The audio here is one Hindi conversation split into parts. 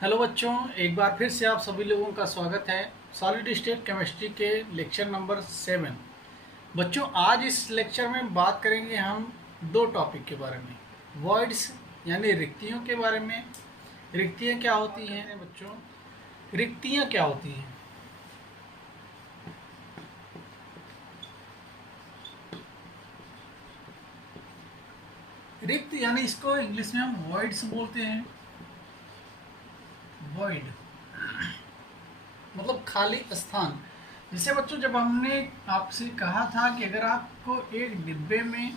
हेलो बच्चों, एक बार फिर से आप सभी लोगों का स्वागत है सॉलिड स्टेट केमिस्ट्री के लेक्चर नंबर 7। बच्चों, आज इस लेक्चर में बात करेंगे हम दो टॉपिक के बारे में। वॉइड्स यानी रिक्तियों के बारे में। रिक्तियाँ क्या होती हैं बच्चों? रिक्तियाँ क्या होती हैं? रिक्त यानी इसको इंग्लिश में हम वॉइड्स बोलते हैं। वॉइड मतलब खाली स्थान। जैसे बच्चों, जब हमने आपसे कहा था कि अगर आपको एक डिब्बे में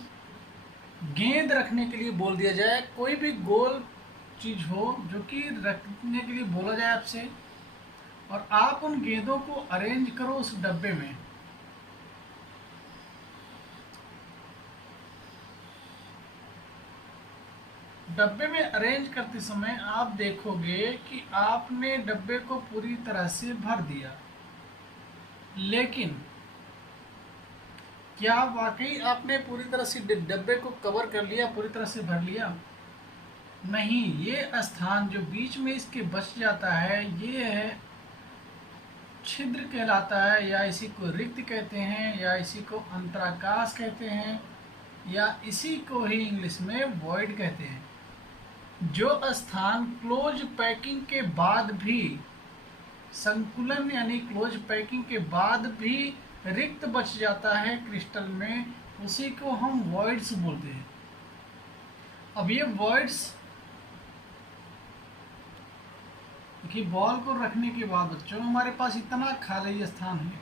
गेंद रखने के लिए बोल दिया जाए, कोई भी गोल चीज हो जो कि रखने के लिए बोला जाए आपसे, और आप उन गेंदों को अरेंज करो उस डब्बे में, डब्बे में अरेंज करते समय आप देखोगे कि आपने डब्बे को पूरी तरह से भर दिया, लेकिन क्या वाकई आपने पूरी तरह से डब्बे को कवर कर लिया, पूरी तरह से भर लिया? नहीं, ये स्थान जो बीच में इसके बच जाता है ये है छिद्र कहलाता है, या इसी को रिक्त कहते हैं, या इसी को अंतराकाश कहते हैं, या इसी को ही इंग्लिश में वॉइड कहते हैं। जो स्थान क्लोज पैकिंग के बाद भी, संकुलन यानी क्लोज पैकिंग के बाद भी रिक्त बच जाता है क्रिस्टल में, उसी को हम वॉइड्स बोलते हैं। अब ये वॉइड्स कि बॉल को रखने के बाद बच्चों हमारे पास इतना खाली स्थान है,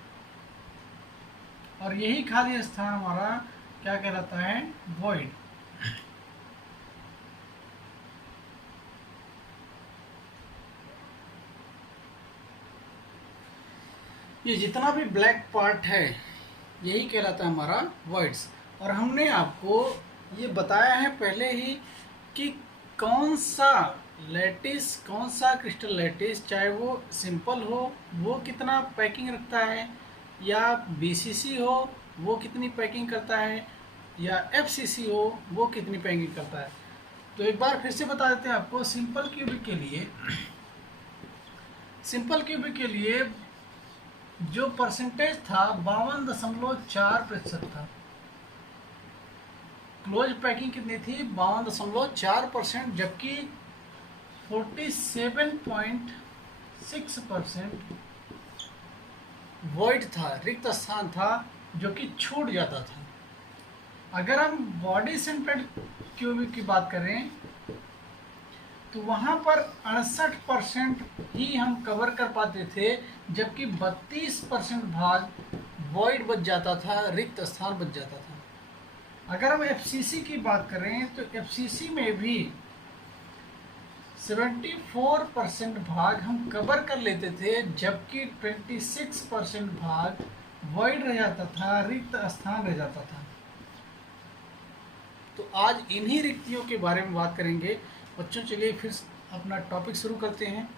और यही खाली स्थान हमारा क्या कहलाता है? वॉइड। ये जितना भी ब्लैक पार्ट है यही कहलाता है हमारा वॉइड्स। और हमने आपको ये बताया है पहले ही कि कौन सा लैटिस, कौन सा क्रिस्टल लैटिस, चाहे वो सिंपल हो वो कितना पैकिंग रखता है, या बीसीसी हो वो कितनी पैकिंग करता है, या एफसीसी हो वो कितनी पैकिंग करता है। तो एक बार फिर से बता देते हैं आपको। सिंपल क्यूबिक के लिए, सिंपल क्यूबिक के लिए जो परसेंटेज था 52.4% था। क्लोज पैकिंग कितनी थी? 52.4%, जबकि 47.6% वॉइड था, रिक्त स्थान था, जो कि छूट जाता था। अगर हम बॉडी सेंटर्ड क्यूबिक की बात करें तो वहां पर 68% ही हम कवर कर पाते थे, जबकि 32% भाग वॉइड बच जाता था, रिक्त स्थान बच जाता था। अगर हम एफसीसी की बात करें तो एफसीसी में भी 74% भाग हम कवर कर लेते थे, जबकि 26% भाग वॉइड रह जाता था, रिक्त स्थान रह जाता था। तो आज इन्हीं रिक्तियों के बारे में बात करेंगे बच्चों। चलिए फिर अपना टॉपिक शुरू करते हैं।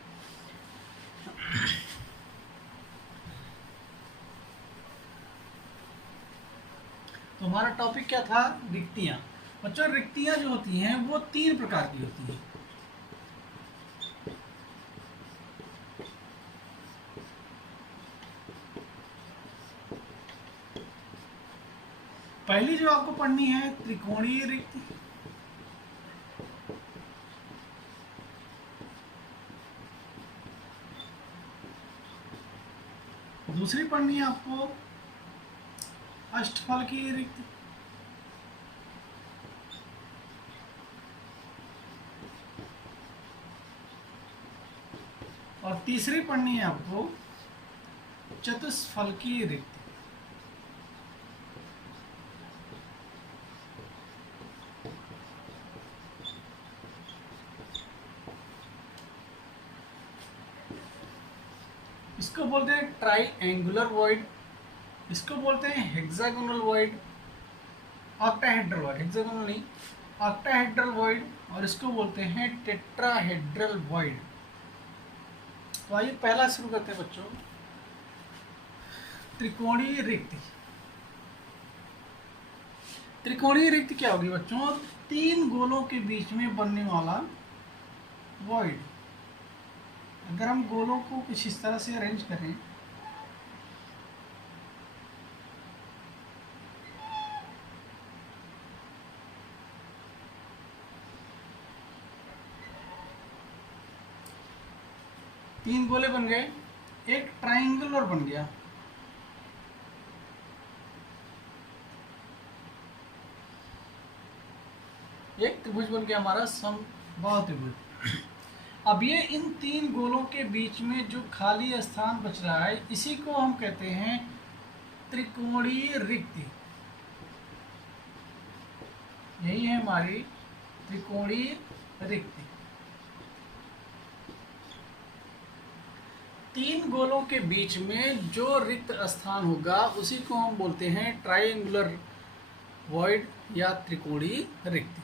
तो हमारा टॉपिक क्या था? रिक्तियां। बच्चों, रिक्तियां जो होती हैं वो 3 प्रकार की होती हैं। पहली जो आपको पढ़नी है त्रिकोणीय रिक्ति, दूसरी पढ़नी है आपको अष्टफल की रिक्ति, और तीसरी पढ़नी है आपको चतुष्फल की रिक्ति। इसको बोलते हैं ट्राइएंगुलर वॉइड, इसको बोलते हैं hexagonal void, octahedral void, hexagonal नहीं ऑक्टाहेड्रल वॉइड, और इसको बोलते हैं टेट्राहेड्रल वॉइड। तो आइए पहला शुरू करते हैं बच्चों, त्रिकोणीय रिक्ति। त्रिकोणीय रिक्ति क्या होगी बच्चों? 3 गोलों के बीच में बनने वाला वॉइड। अगर हम गोलों को कुछ इस तरह से अरेंज करें, तीन गोले बन गए, एक ट्राइंगल और बन गया। एक त्रिभुज बन गया हमारा समबाहु त्रिभुज। अब ये इन तीन गोलों के बीच में जो खाली स्थान बच रहा है, इसी को हम कहते हैं त्रिकोणीय रिक्ति। यही है हमारी त्रिकोणीय रिक्ति। तीन गोलों के बीच में जो रिक्त स्थान होगा उसी को हम बोलते हैं ट्रायंगुलर वॉइड या त्रिकोणीय रिक्ति।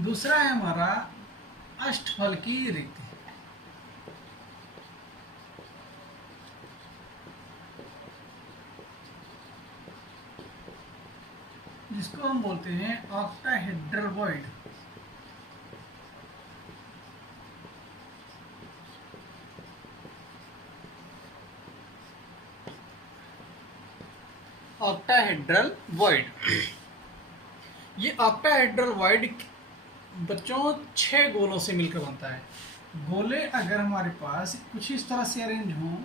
दूसरा है हमारा अष्टफलकीय रिक्ति, जिसको हम बोलते हैं ऑक्टाहेड्रल वॉइड। ऑक्टाहेड्रल वॉइड, ये ऑक्टाहेड्रल वॉइड बच्चों 6 गोलों से मिलकर बनता है। गोले अगर हमारे पास कुछ इस तरह से अरेंज हों,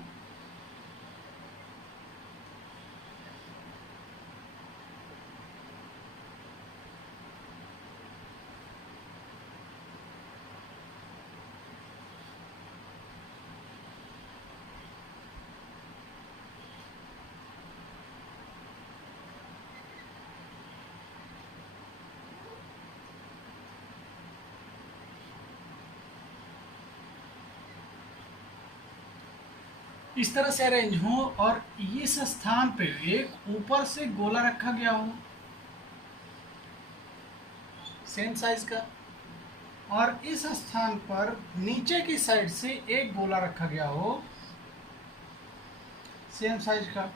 इस तरह से अरेंज हो और इस स्थान पे एक ऊपर से गोला रखा गया हो सेम साइज का, और इस स्थान पर नीचे की साइड से एक गोला रखा गया हो सेम साइज का।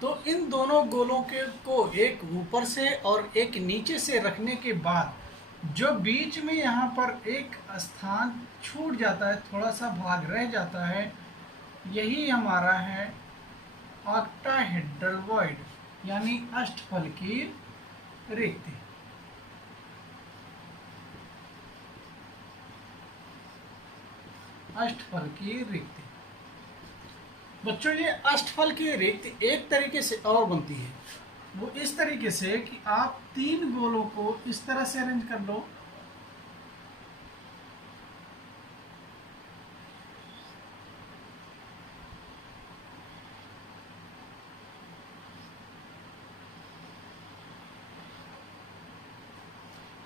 तो इन दोनों गोलों के को एक ऊपर से और एक नीचे से रखने के बाद जो बीच में यहाँ पर एक स्थान छूट जाता है, थोड़ा सा भाग रह जाता है, यही हमारा है ऑक्टाहेड्रल वॉइड यानी अष्टफलकीय रिक्ति। अष्टफलकीय रिक्ति बच्चों, ये अष्टफलकीय रिक्ति एक तरीके से और बनती है, वो इस तरीके से कि आप तीन गोलों को इस तरह से अरेंज कर लो,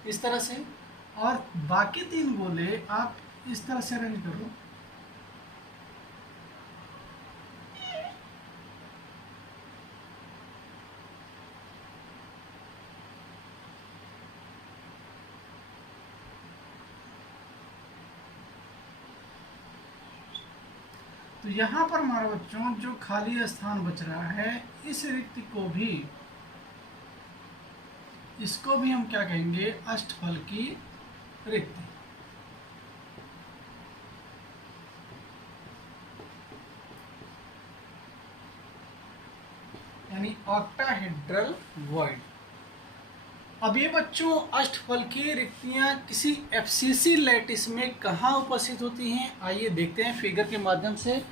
इस तरह से, और बाकी तीन गोले आप इस तरह से अरेंज करो। तो यहाँ पर हमारे बच्चों जो खाली स्थान बच रहा है, इस रिक्ति को भी, इसको भी हम क्या कहेंगे, अष्टफलकीय रिक्ति। यानी ऑक्टाहेड्रल वॉइड। अब ये बच्चों अष्टफलकीय रिक्तियां किसी एफसीसी लैटिस में कहाँ उपस्थित होती हैं, आइए देखते हैं फिगर के माध्यम से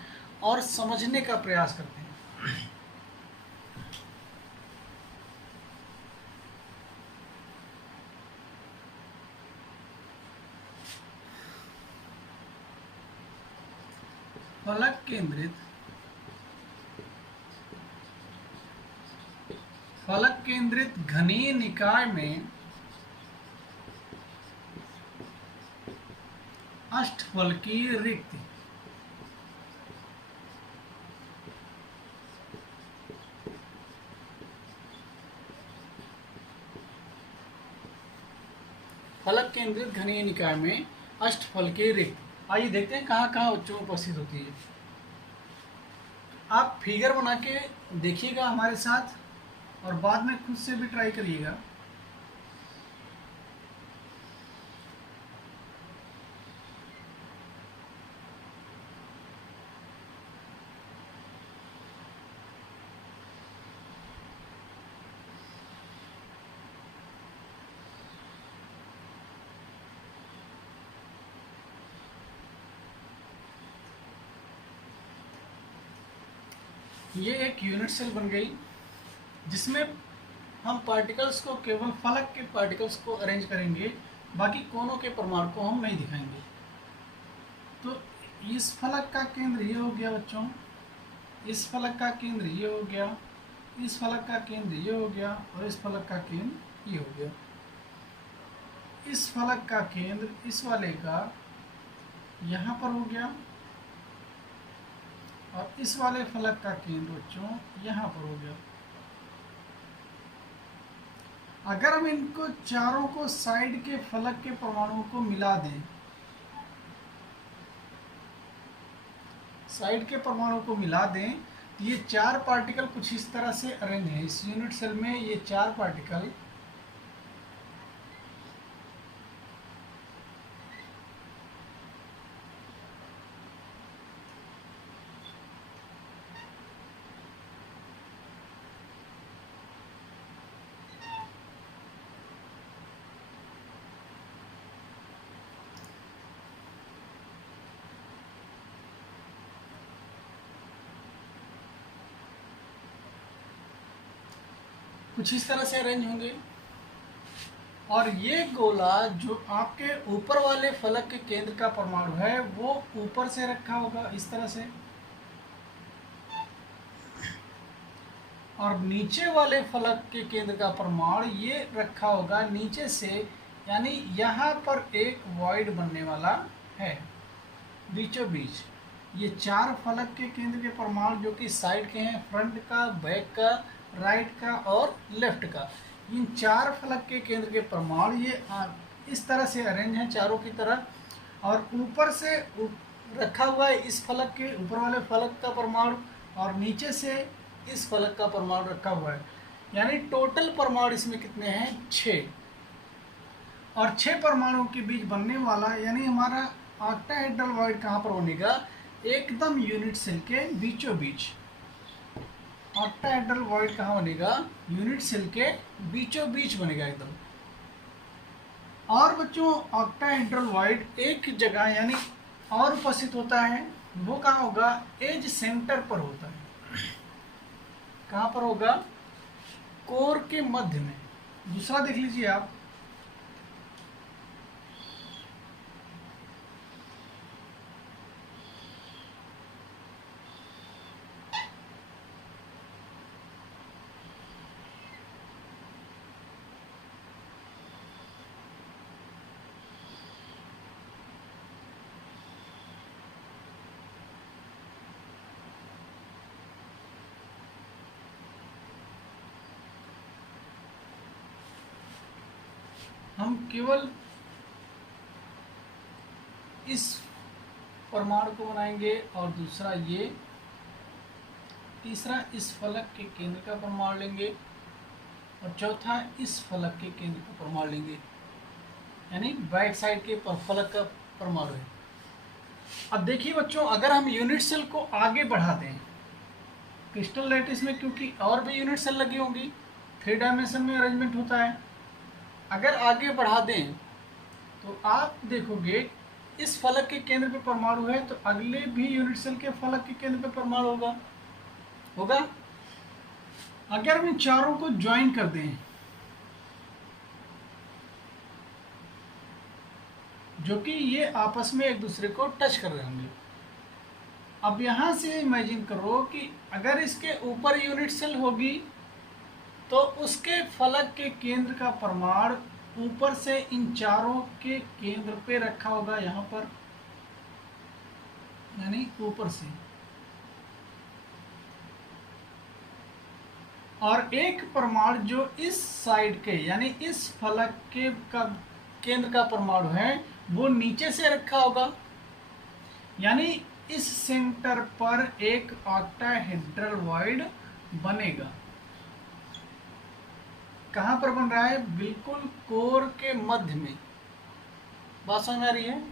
और समझने का प्रयास करते हैं। फलक केंद्रित घनीय निकाय में अष्टफलकीय रिक्ति फलक केंद्रित घनीय निकाय में अष्टफलकीय रिक्ति। आइए देखते हैं कहाँ कहाँ बच्चों में उपस्थित होती है। आप फिगर बना के देखिएगा हमारे साथ और बाद में खुद से भी ट्राई करिएगा। ये एक यूनिट सेल बन गई जिसमें हम पार्टिकल्स को, केवल फलक के पार्टिकल्स को अरेंज करेंगे, बाकी कोनों के परमाणु को हम नहीं दिखाएंगे। तो इस फलक का केंद्र ये हो गया बच्चों, इस फलक का केंद्र ये हो गया, इस फलक का केंद्र ये हो गया और इस फलक का केंद्र ये हो गया। इस फलक का केंद्र इस वाले का यहाँ पर हो गया और इस वाले फलक का केंद्र बच्चों यहाँ पर हो गया। अगर हम इनको चारों को साइड के फलक के परमाणुओं को मिला दें, साइड के परमाणु को मिला दें, तो ये चार पार्टिकल कुछ इस तरह से अरेंज है। इस यूनिट सेल में ये चार पार्टिकल कुछ इस तरह से अरेंज होंगे और ये गोला जो आपके ऊपर वाले फलक के केंद्र का परमाणु है वो ऊपर से रखा होगा इस तरह से, और नीचे वाले फलक के केंद्र का परमाणु ये रखा होगा नीचे से, यानी यहाँ पर एक वॉइड बनने वाला है बीचों बीच। ये चार फलक के केंद्र के परमाणु जो कि साइड के हैं, फ्रंट का, बैक का, राइट का और लेफ्ट का, इन चार फलक के केंद्र के परमाणु ये इस तरह से अरेंज हैं चारों की तरह, और ऊपर से रखा हुआ है इस फलक के ऊपर वाले फलक का परमाणु और नीचे से इस फलक का परमाणु रखा हुआ है। यानी टोटल परमाणु इसमें कितने हैं? 6। और 6 परमाणुओं के बीच बनने वाला यानी हमारा ऑक्टाहेड्रल वॉइड कहाँ पर बनेगा? एकदम यूनिट सेल के बीचों बीच। ऑक्टाहेड्रल वॉइड कहाँ बनेगा? यूनिट सेल के बीचों बीच बनेगा एकदम। और बच्चों ऑक्टाहेड्रल वॉइड एक जगह यानी और उपस्थित होता है, वो कहाँ होगा? एज सेंटर पर होता है। कहाँ पर होगा? कोर के मध्य में। दूसरा देख लीजिए आप, हम केवल इस परमाणु को बनाएंगे और दूसरा ये, तीसरा इस फलक के केंद्र का परमाणु लेंगे और चौथा इस फलक के केंद्र का परमाणु लेंगे, यानी बैक साइड के फलक का परमाणु है। अब देखिए बच्चों, अगर हम यूनिट सेल को आगे बढ़ाते हैं क्रिस्टल लैटिस में, क्योंकि और भी यूनिट सेल लगी होंगी, 3 डायमेंशन में अरेंजमेंट होता है, अगर आगे बढ़ा दें तो आप देखोगे इस फलक के केंद्र पे परमाणु है तो अगले भी यूनिट सेल के फलक के केंद्र पे परमाणु होगा। अगर हम इन चारों को ज्वाइन कर दें, जो कि ये आपस में एक दूसरे को टच कर रहे होंगे। अब यहां से इमेजिन करो कि अगर इसके ऊपर यूनिट सेल होगी तो उसके फलक के केंद्र का परमाणु ऊपर से इन चारों के केंद्र पे रखा होगा, यहाँ पर, यानी ऊपर से, और एक परमाणु जो इस साइड के यानी इस फलक के केंद्र का परमाणु है वो नीचे से रखा होगा। यानी इस सेंटर पर एक ऑक्टाहेड्रल वॉइड बनेगा। कहां पर बन रहा है? बिल्कुल कोर के मध्य में। बात समझ आ रही है?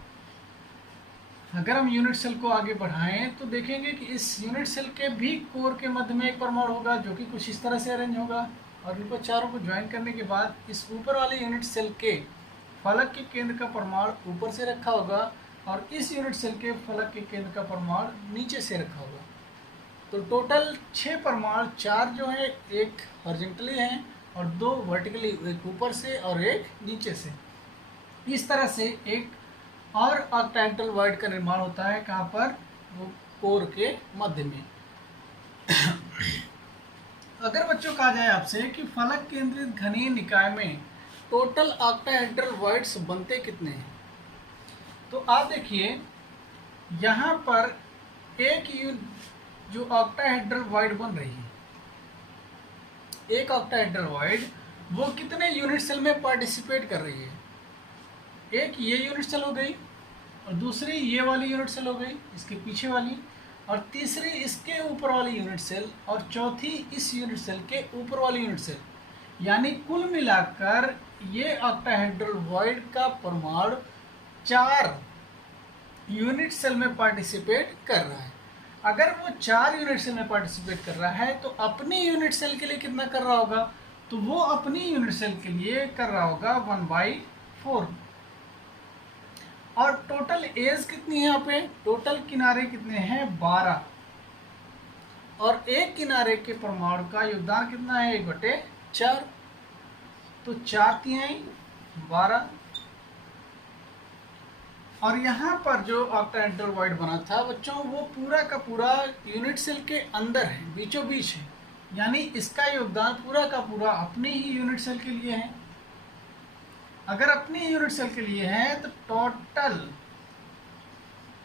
अगर हम यूनिट सेल को आगे बढ़ाएं तो देखेंगे कि इस यूनिट सेल के भी कोर के मध्य में एक परमाणु होगा जो कि कुछ इस तरह से अरेंज होगा, और इनको चारों को ज्वाइन करने के बाद इस ऊपर वाले यूनिट सेल के फलक के केंद्र का परमाणु ऊपर से रखा होगा और इस यूनिट सेल के फलक के केंद्र का परमाणु नीचे से रखा होगा। तो टोटल 6 परमाणु, 4 जो है एक हॉरिजॉन्टली हैं और 2 वर्टिकली, एक ऊपर से और एक नीचे से। इस तरह से एक और ऑक्टाहेड्रल वॉइड का निर्माण होता है। कहाँ पर? वो कोर के मध्य में। अगर बच्चों कहा जाए आपसे कि फलक केंद्रित घनीय निकाय में टोटल ऑक्टाहेड्रल वॉइड्स बनते कितने हैं, तो आप देखिए यहाँ पर एक जो ऑक्टाहेड्रल वॉइड बन रही है, एक ऑक्टाहेड्रल वॉइड वो कितने यूनिट सेल में पार्टिसिपेट कर रही है? एक ये यूनिट सेल हो गई, और दूसरी ये वाली यूनिट सेल हो गई, इसके पीछे वाली, और तीसरी इसके ऊपर वाली यूनिट सेल, और चौथी इस यूनिट सेल के ऊपर वाली यूनिट सेल। यानी कुल मिलाकर ये ऑक्टाहेड्रल वॉइड का परमाणु 4 यूनिट सेल में पार्टिसिपेट कर रहा है। अगर वो 4 यूनिट सेल में पार्टिसिपेट कर रहा है तो अपनी यूनिट सेल के लिए कितना कर रहा होगा? तो वो अपनी यूनिट सेल के लिए कर रहा होगा 1/4। और टोटल एज कितनी है यहाँ पे? टोटल किनारे कितने हैं? 12। और एक किनारे के परमाणु का योगदान कितना है? 1/4। तो 4 तिहाई 12। और यहाँ पर जो ऑक्टाहेड्रल वॉइड बना था बच्चों, वो पूरा का पूरा यूनिट सेल के अंदर है, बीचों बीच है। यानी इसका योगदान पूरा का पूरा अपनी ही यूनिट सेल के लिए है। अगर अपनी यूनिट सेल के लिए है तो total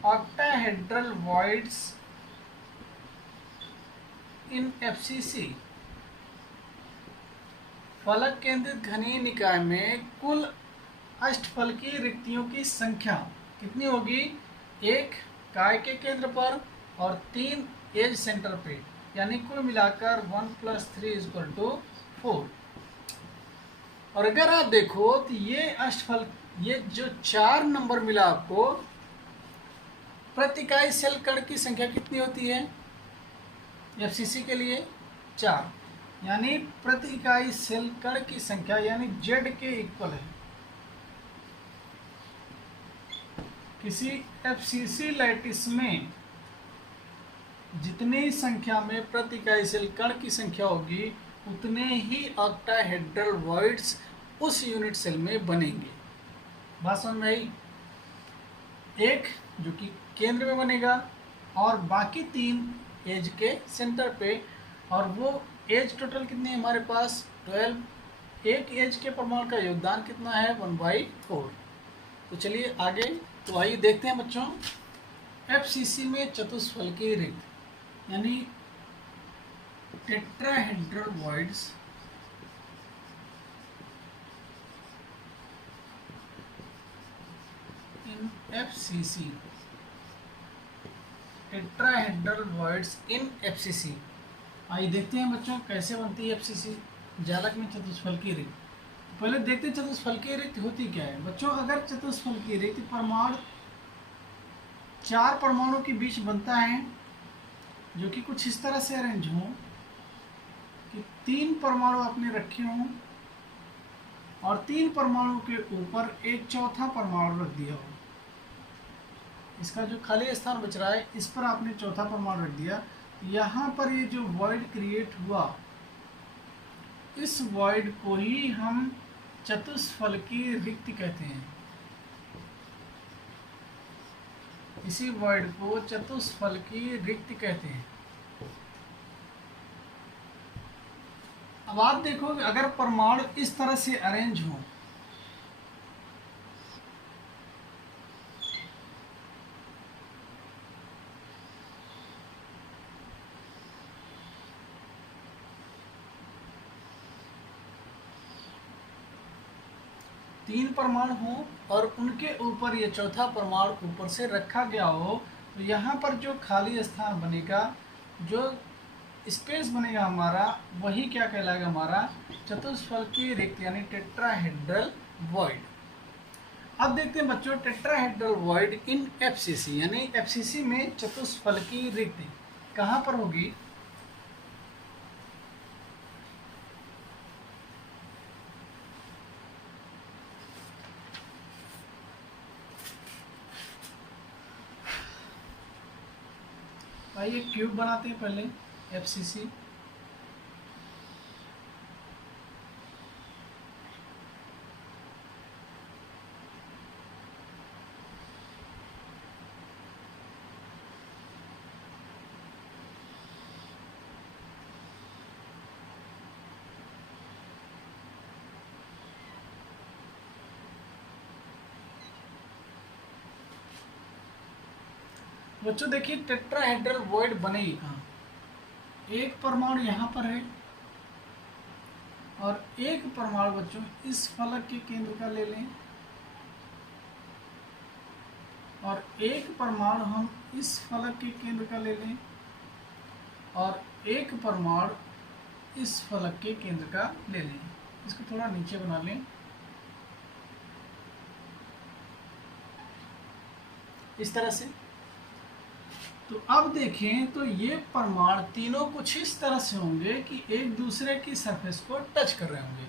octahedral voids in FCC, फलक केंद्रित घनीय निकाय में कुल अष्टफलकीय रिक्तियों की संख्या कितनी होगी? 1 काय के केंद्र पर और 3 एज सेंटर पे, यानी कुल मिलाकर 1 + 3 = 4। और अगर आप देखो तो ये जो 4 नंबर मिला आपको, प्रति इकाई सेल कण की संख्या कितनी होती है एफसीसी के लिए? 4। यानी प्रति इकाई सेल कण की संख्या यानी Z के इक्वल है। किसी एफसीसी लैटिस में जितनी संख्या में प्रति इकाई सेल कण की संख्या होगी उतने ही ऑक्टाहेड्रल वॉइड्स उस यूनिट सेल में बनेंगे। बात समझ में आई? एक जो कि केंद्र में बनेगा और बाकी 3 एज के सेंटर पे, और वो एज टोटल कितनी है हमारे पास? 12। एक एज के परमाणु का योगदान कितना है? 1/4। तो चलिए आगे, तो आइए देखते हैं बच्चों, एफसीसी में चतुष्फलकीय रिक्त यानी टेट्राहेड्रल वॉइड्स इन एफसीसी, टेट्राहेड्रल वॉइड्स इन एफसीसी। आइए देखते हैं बच्चों कैसे बनती है एफसीसी, जालक में चतुष्फलकीय रिक्त। पहले देखते हैं चतुष्फलकीय रिक्त होती क्या है बच्चों। अगर चतुष्फलकीय रिक्त परमाणु 4 परमाणु के बीच बनता है जो कि कुछ इस तरह से अरेंज हो कि 3 परमाणु आपने रखे हों और 3 परमाणु के ऊपर एक चौथा परमाणु रख दिया हो। इसका जो खाली स्थान बच रहा है इस पर आपने चौथा परमाणु रख दिया। यहाँ पर ये जो वॉइड क्रिएट हुआ, इस वॉइड को ही हम चतुष्फलकीय रिक्त कहते हैं। इसी वॉइड को चतुष्फलकीय रिक्त कहते हैं। अब आप देखो अगर परमाणु इस तरह से अरेंज हो, तीन परमाणु हो और उनके ऊपर ये चौथा परमाणु ऊपर से रखा गया हो, तो यहाँ पर जो खाली स्थान बनेगा, जो स्पेस बनेगा हमारा, वही क्या कहलाएगा, हमारा चतुष्फलकीय रिक्त यानी टेट्राहेड्रल वॉइड। अब देखते हैं बच्चों टेट्राहेड्रल वॉइड इन एफसीसी, यानी एफसीसी में चतुष्फलकीय रिक्त कहाँ पर होगी। भाई एक क्यूब बनाते हैं पहले एफसीसी। बच्चों देखिए टेट्राहेड्रल वॉइड बनेगी कहाँ, एक परमाणु यहाँ पर है और एक परमाणु बच्चों इस फलक के केंद्र का ले लें और एक परमाणु हम इस फलक के केंद्र का ले लें और एक परमाणु इस फलक के केंद्र का ले लें। इसको थोड़ा नीचे बना लें, इस तरह से। तो अब देखें तो ये परमाणु तीनों कुछ इस तरह से होंगे कि एक दूसरे की सरफेस को टच कर रहे होंगे,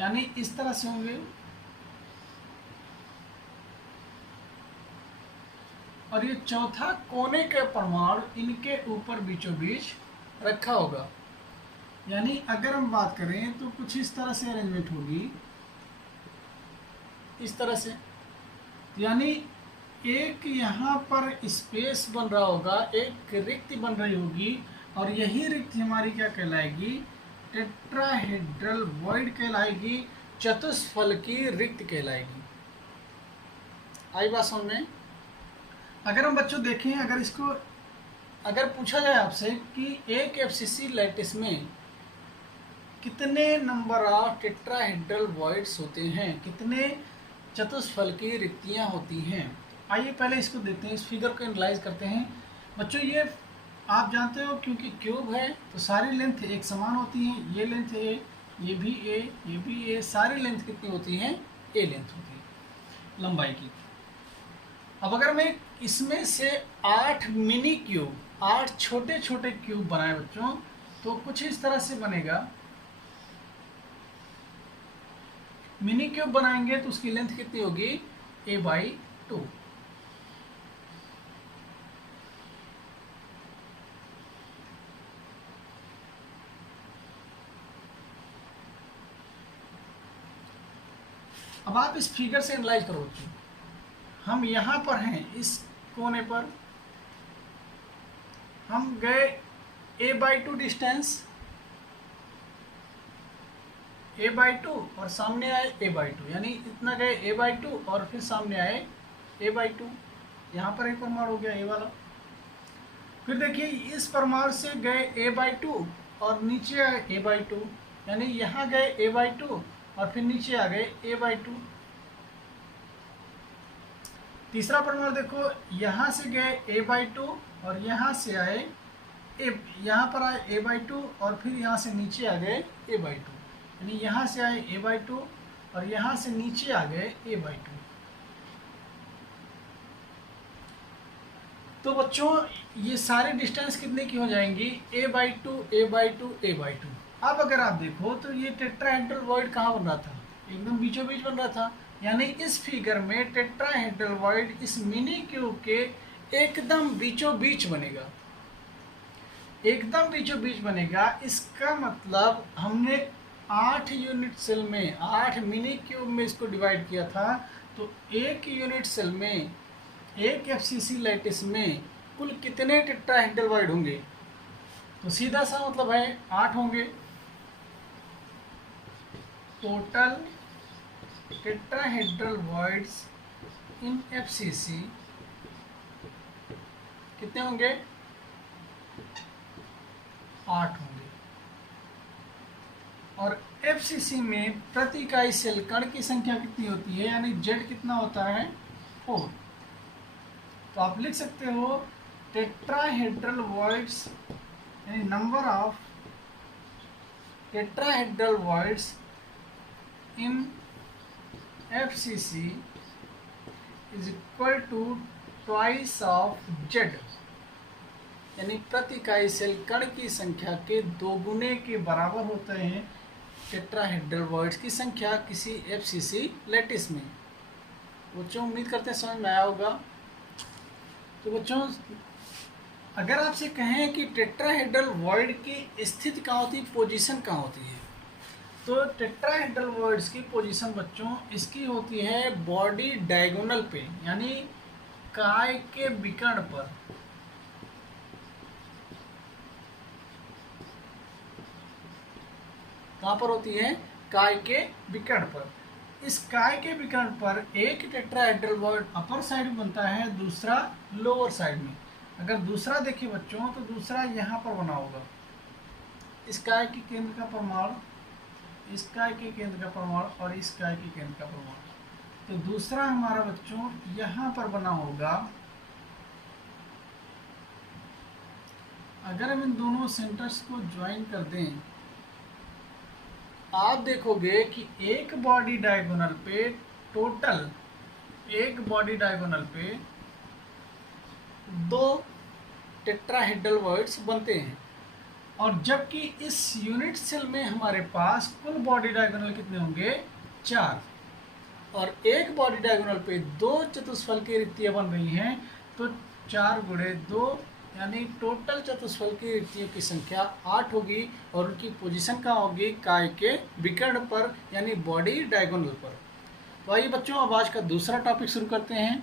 यानी इस तरह से होंगे। और ये चौथा कोने के परमाणु इनके ऊपर बीचों बीच रखा होगा, यानी अगर हम बात करें तो कुछ इस तरह से अरेंजमेंट होगी, इस तरह से। यानी एक यहाँ पर स्पेस बन रहा होगा, एक रिक्ति बन रही होगी और यही रिक्ति हमारी क्या कहलाएगी, टेट्राहेड्रल वॉइड कहलाएगी, चतुष्फलकीय रिक्त कहलाएगी। आई बात समझ में। अगर हम बच्चों देखें, अगर इसको अगर पूछा जाए आपसे कि एक एफसीसी लैटिस में कितने नंबर ऑफ टेट्राहेड्रल वॉइड्स होते हैं, कितने चतुष्फलकीय रिक्तियाँ होती हैं, आइए पहले इसको देखते हैं, इस फिगर को एनालाइज करते हैं। बच्चों ये आप जानते हो क्योंकि क्यूब है तो सारी लेंथ एक समान होती है, ये लेंथ ए, ये भी ए, ये भी ए, सारी लेंथ कितनी होती हैं, ए लेंथ होती है लंबाई की। अब अगर मैं इसमें से 8 मिनी क्यूब, 8 छोटे छोटे क्यूब बनाए बच्चों, तो कुछ इस तरह से बनेगा। मिनी क्यूब बनाएंगे तो उसकी लेंथ कितनी होगी, a/2। अब आप इस फिगर से एनालाइज करो बच्चों। हम यहाँ पर हैं, इस कोने पर हम गए a/2 डिस्टेंस, a/2 और सामने आए a/2, यानी इतना गए a/2 और फिर सामने आए a/2। यहाँ पर एक परमाणु हो गया ए वाला। फिर देखिए इस परमाणु से गए a/2 और नीचे आए a/2, यानी यहाँ गए a/2 और फिर नीचे आ गए a/2। तीसरा परमाणु देखो, यहाँ से गए a/2 और यहाँ से आए यहाँ पर आए a/2 और फिर यहाँ से नीचे आ गए a/2, यानी यहाँ से आए a/2 और यहाँ से नीचे आ गए a/2। तो बच्चों ये सारे डिस्टेंस कितने की हो जाएंगी, a/2 a/2 a/2। अब अगर आप देखो तो ये टेट्राहेड्रल वॉइड कहाँ बन रहा था, एकदम बीचों बीच बन रहा था, यानी इस फिगर में टेट्राहेड्रल वॉइड इस मिनी क्यूब के एकदम बीचों बीच बनेगा, एकदम बीचों बीच बनेगा। इसका मतलब हमने 8 यूनिट सेल में, 8 मिनी क्यूब में इसको डिवाइड किया था, तो एक यूनिट सेल में, एक एफसीसी लैटिस में कुल कितने टेट्राहेड्रल वॉइड होंगे, तो सीधा सा मतलब है 8 होंगे। टोटल टेट्राहेड्रल वॉइड्स इन एफसीसी कितने होंगे, 8 होंगे। और एफसीसी में प्रति इकाई सेल कण की संख्या कितनी होती है, यानी जेड कितना होता है, 4। तो आप लिख सकते हो टेट्राहेड्रल वॉइड्स यानी number of tetrahedral voids in FCC is equal to twice of Z, यानी प्रति इकाई सेल कण की संख्या के दोगुने के बराबर होते हैं टेट्राहेड्रल वॉइड्स की संख्या किसी FCC लैटिस में। बच्चों उम्मीद करते हैं समझ में आया होगा। तो बच्चों अगर आपसे कहें कि टेट्राहेड्रल वॉइड की स्थिति कहाँ होती है, पोजीशन कहाँ होती है, तो टेट्राहेड्रल वॉइड्स की पोजीशन बच्चों इसकी होती है बॉडी डायगोनल पे, यानी काय के विकर्ण पर। कहाँ पर होती है? काय के विकर्ण पर। इस काय के विकर्ण पर एक टेट्राहेड्रल वॉइड अपर साइड में बनता है, दूसरा लोअर साइड में। अगर दूसरा देखिए बच्चों तो दूसरा यहाँ पर बना होगा। इस काय के केंद्र का परमाणु, इस काय के केंद्र का परमाणु और इस काय के केंद्र का परमाणु। तो दूसरा हमारा बच्चों यहाँ पर बना होगा। अगर हम इन दोनों सेंटर्स को ज्वाइन कर दें, आप देखोगे कि एक बॉडी डायगोनल पे टोटल, एक बॉडी डायगोनल पे 2 टेट्राहेड्रल वॉइड्स बनते हैं, और जबकि इस यूनिट सेल में हमारे पास कुल बॉडी डायगोनल कितने होंगे? 4, और एक बॉडी डायगोनल पे 2 चतुष्फल की रिक्तियां बन रही हैं, तो 4 गुणे 2 यानी टोटल चतुष्फल की रिक्तियों की संख्या 8 होगी, और उनकी पोजीशन कहाँ होगी? काय के विकर्ण पर, यानी बॉडी डायगोनल पर। तो आइए बच्चों अब आज का दूसरा टॉपिक शुरू करते हैं।